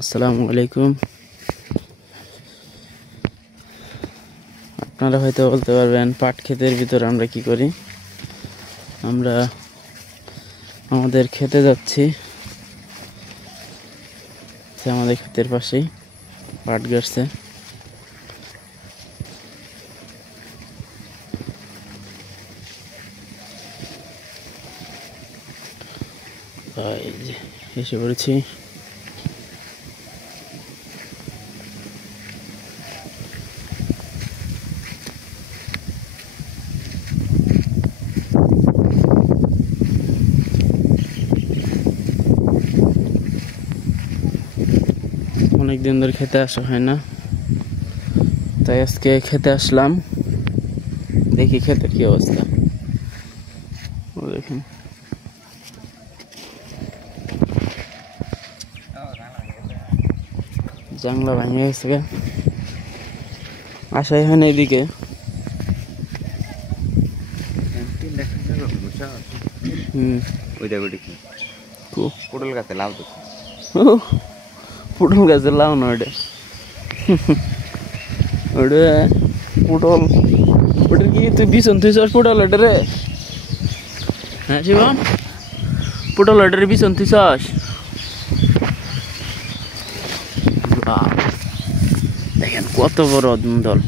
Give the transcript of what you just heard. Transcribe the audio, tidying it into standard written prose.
আসসালামু আলাইকুম। আপনারা হয়তো বলতে পারবেন পাট ক্ষেতের ভিতরে আমরা কি করি। আমরা আমাদের খেতে যাচ্ছি, আমাদের ক্ষেতের পাশেই পাট গাছছে। এই যে এসে পড়েছি। অনেকদিন ধরে খেতে আসা হয় না, তাই আজকে খেতে আসলাম। দেখি ক্ষেতের কি অবস্থা। দেখুন জাংলা ভেঙে গেছে, আসাই হয় না এদিকে। পটল গাছে লাউ তো পটল গাছের লাউ না ওটা, ওটা পটল। ওটার কি তুই বিছন তুই চাস পটল ওটারে? হ্যাঁ শিবম, পটল ওটারে বিছন তুই চাস? দেখেন কত বড় দল।